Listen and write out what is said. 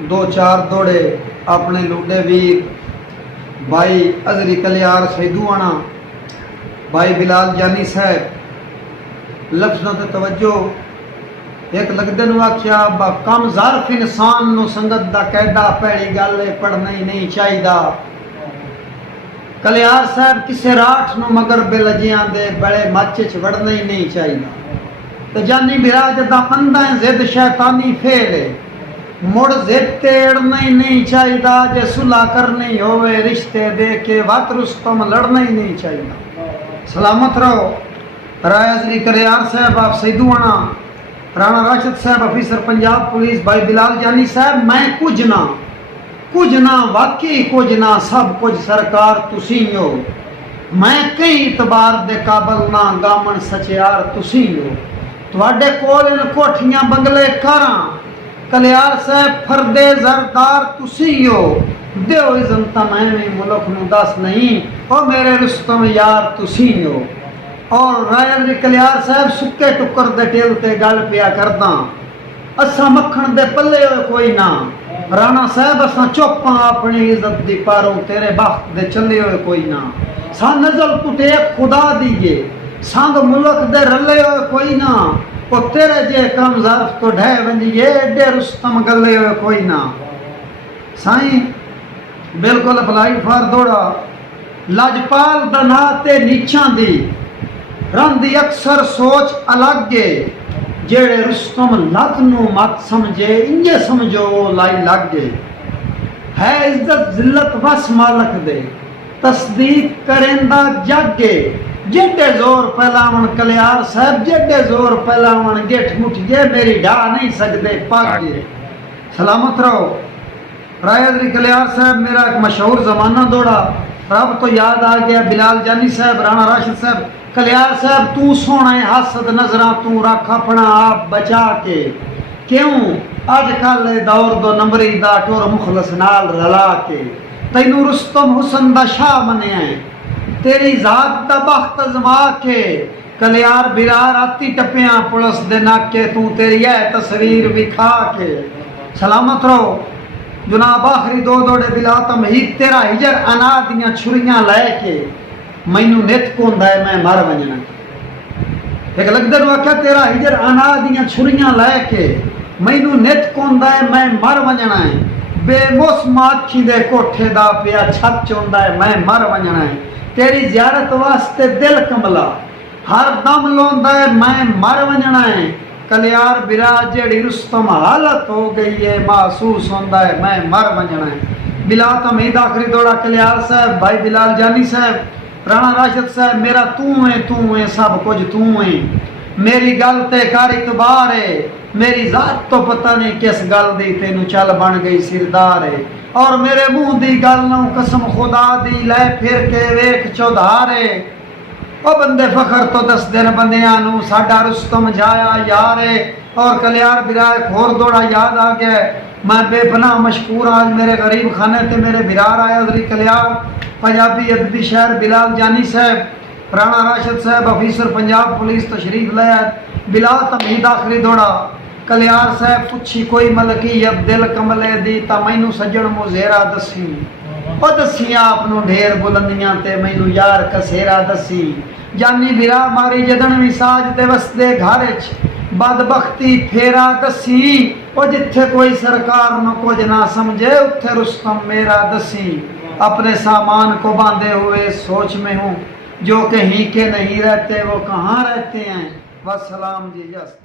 दो चार दौड़े अपने लुडे वीर भाई अजरी कलियार सैदूआना, भाई बिलाल जानी साहब लफ्ज़ों से तवज्जो। एक लगदे नु आख्या कम ज़ारफ इंसान नु संगत दा कैदा पैड़ी गल पढ़ना ही नहीं चाहिदा। कलियार साहब किसे राठ नु मगर बेलजियां दे बड़े मच च वड़ना ही नहीं चाहिदा। ते जानी बिराज दा मंदा जिद शैतानी फेल है, मुड़ जिद ते अड़ना ही नहीं चाहिदा। जे सुलह करनी होवे रिश्ते दे के वत रुस्तम लड़ना ही नहीं चाहिदा। सलामत रहो। राय अजरी कलियार साहब आप सैदूआना, राणा राशिद साहब ऑफिसर पंजाब पुलिस, भाई बिलाल जानी साहब मैं कुछ ना वाकई कुछ ना सब कुछ सरकार तुसी हो। मैं कई इतबार दे काबल ना गामन सचियार तुसी हो। तुहाडे कोल इन कोठियां बंगले कारां कलियार साहब फरदे जरदार तुसी हो। दियो इज़्ज़त मैं भी मुल्क नू दस नहीं ओ मेरे रुस्तम यार तुसी हो। और राय कलियार साहब सुक्के टुकर दे टेल ते गल पिया करदा, असा मक्खन दे पल्ले होए कोई ना। राणा साहब असा चुप्पा अपनी इज्जत दी पारों तेरे बख्त दे चले होए कोई ना। सा नजल कुटे खुदा दीए संग मुल्क दे रले होए कोई ना। ओ तेरे जे कम ज़र्फ तो ढह वंजिए एडे रुस्तम गले होए कोई ना। साईं बिल्कुल अप्लाई फार दौड़ा लजपाल दा ना ते नीचां दी रंदी अक्सर सोच अलग है। जेड़े रुस्तम लत नू मत समझे इंजे समझो लाई लग गए। है इज्जत जिल्लत बस मालक दे तस्दीक करेंदा जगे। जेडे जोर पहलावन कलियार साहब जेडे जोर पहलावन गेठ मुठिए मेरी ढा नहीं सकते पागे। सलामत रहो। राय अजरी कलियार साहब मेरा एक मशहूर जमाना दौड़ा रब तो याद आ गया। बिलाल जानी साहब, राणा राशिद साहब, कलियार साहब तू सोना है हसद नजरा तू रख अपना आप बचा के। क्यों अज कल दौर दो नंबरी दा टोर मुखलस नाल रला के। तैनू रुस्तम हुसन दा शाह मनिया है तेरी जात दा बख्त अजमा के। कलियार बिरार आती टपिया पुलिस दे नाके तू तेरी है तस्वीर विखा के। सलामत रहो। जनाब आखिरी दो दौड़े बिला तमहीद तेरा हिजर अना दियां छुरियां लैके मैनू नित कोंदा है मैं मर वंजना। एक लगदे नु आख्या तेरा हिजर अना दियां छुरियां लैके मैनू नित कोंदा है मैं मर वंजना है। बेमुस माछी दे कोठे दा पिया छत चोंदा है मैं मर वंजना है। तेरी ज़ियारत वास्ते दिल कमला हर दम लोंदा है मैं मर वंजना है। कलियार बिराज जेड़ी रुस्तम हालत हो गई है महसूस होंदा है मैं मर वंजना है। बिला तमीद आखिरी दौड़ा कलियार साहब, भाई बिलाल जानी साहब, राणा राशिद साहब मेरा तू है सब कुछ तू है। मेरी गल ते कर इतबार है मेरी जात तो पता नहीं किस गल दी तेनू चल बन गई सिरदार है। और मेरे मुंह दी गल नू कसम खुदा दी लै फिर के वेख चौधार है। ओ बंदे फखर तो दस दिन बंदियां नू साडा रुस्तम जाया यार है। और कलियार बिरा एक होर दौड़ा याद आ गया। मैं बेपनाह मशकूर आज मेरे गरीब खाने ते मेरे बिरार आया अजरी कलियार पंजाबी अदबी शहर बिलाल जानी साहब, राणा राशिद साहब ऑफिसर पंजाब पुलिस तशरीफ लाया। बिलाल तमीद आखिरी दौड़ा कलियार साहब पुछी कोई मलकीयत दिल कमले दी ता मैनू सज्जण मुजेरा दसी। ओ दसी आपनू ढेर बुलंदियां ते मैनू यार कसेरा दसी। जानी बिरा मारी जदन भी साज ते वसदे घर च बदबख्ती फेरा दसी। ओ जिथे कोई सरकार न कुछ ना समझे उथे रुस्तम मेरा दसी। अपने सामान को बांधे हुए सोच में हूँ जो कहीं के नहीं रहते वो कहाँ रहते हैं। वसलाम जी। यस।